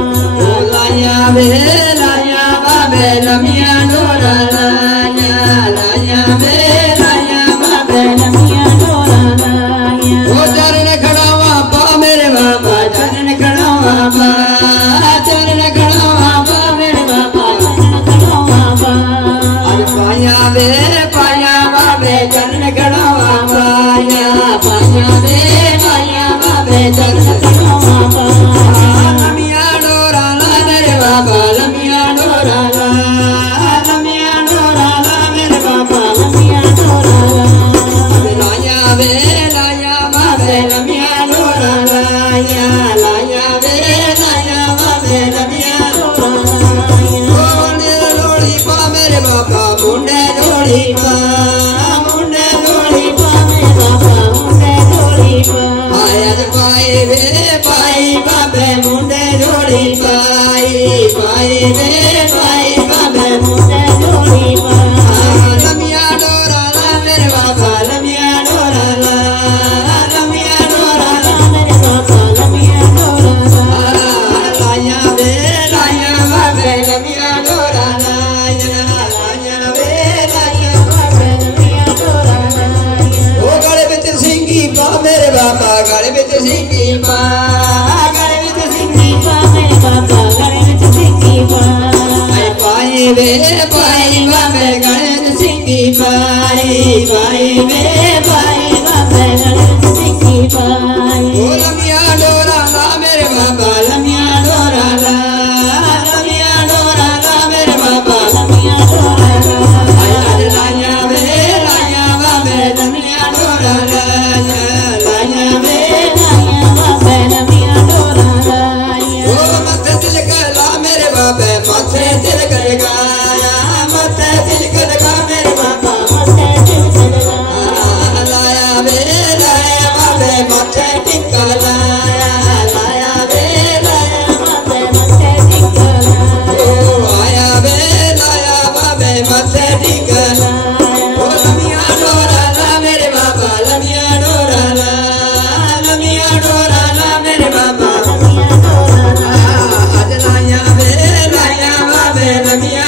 लाया वे लाया बाबे लमिया डोरा लाया लाया वे लाया बाबे लमिया डोरा लाया ओ चरण खड़ावा पा मेरे बाबा चरण खड़ावा पा चरण खड़ावा पा मेरे बाबा चरण खड़ावा पा अरे पाया वे पाया बाबे चरण खड़ावा पाया पाया वे पाया बाबे चरण खड़ावा पा लमिया डोरा ला मेरे बाबा लमिया डोरा ला लमिया डोरा ला मेरे बाबा लमिया डोरा ला लाया वे लाया बाबे लमिया डोरा लाया लाया वे लाया बाबे लमिया डोरा लाया मुंडे लोड़ी पा मेरे बाबा मुंडे लोड़ी पा मुंडे लोड़ी पा मेरे बाबा मुंडे लोड़ी पा आया पाए वे पाई बाबे मुंडे लोड़ी पाई पाई वे पाई बाबे मुंडे लोड़ी पा लमिया डोरा ला मेरे बाबा लमिया डोरा ला लमिया डोरा ला मेरे बाबा लमिया डोरा ला लाया वे लाया बाबे लमिया डोरा लाया लाया वे लाया बाबे लमिया डोरा लाया ओ गले विच सिंगी पा मेरे बाबा गले विच सिंगी पा गले विच सिंगी पा मेरे बाबा गले विच सिंगी पा पाई वे पाई बाबे गले विच सिंगी पाई पाई वे पाई बाबे गले विच सिंगी पाई ओ लमिया डोरा ला मेरे बाबा लमिया डोरा ला लमिया डोरा ला मेरे बाबा लमिया डोरा ला लाया वे लाया बाबे लमिया डोरा लाया लाया वे लाया बाबे लमिया डोरा लाया ओ मथे तिलक ला मेरे बाबे मथे तिलक लगाया मथे तिलक लगा मेरे बाबा मथे तिलक लगा लाया वे लाया बाबे मथे टिक्का लाया लाया वे लाया बाबे मथे टिक्का लाया ओ आया वे लाया बाबे मथे टिक्का ओ लमिया डोरा ला मेरे बाबा लमिया डोरा ला लमिया डोरा ला मेरे बाबा लमिया डोरा ला आज लाया वे लाया बाबे लमिया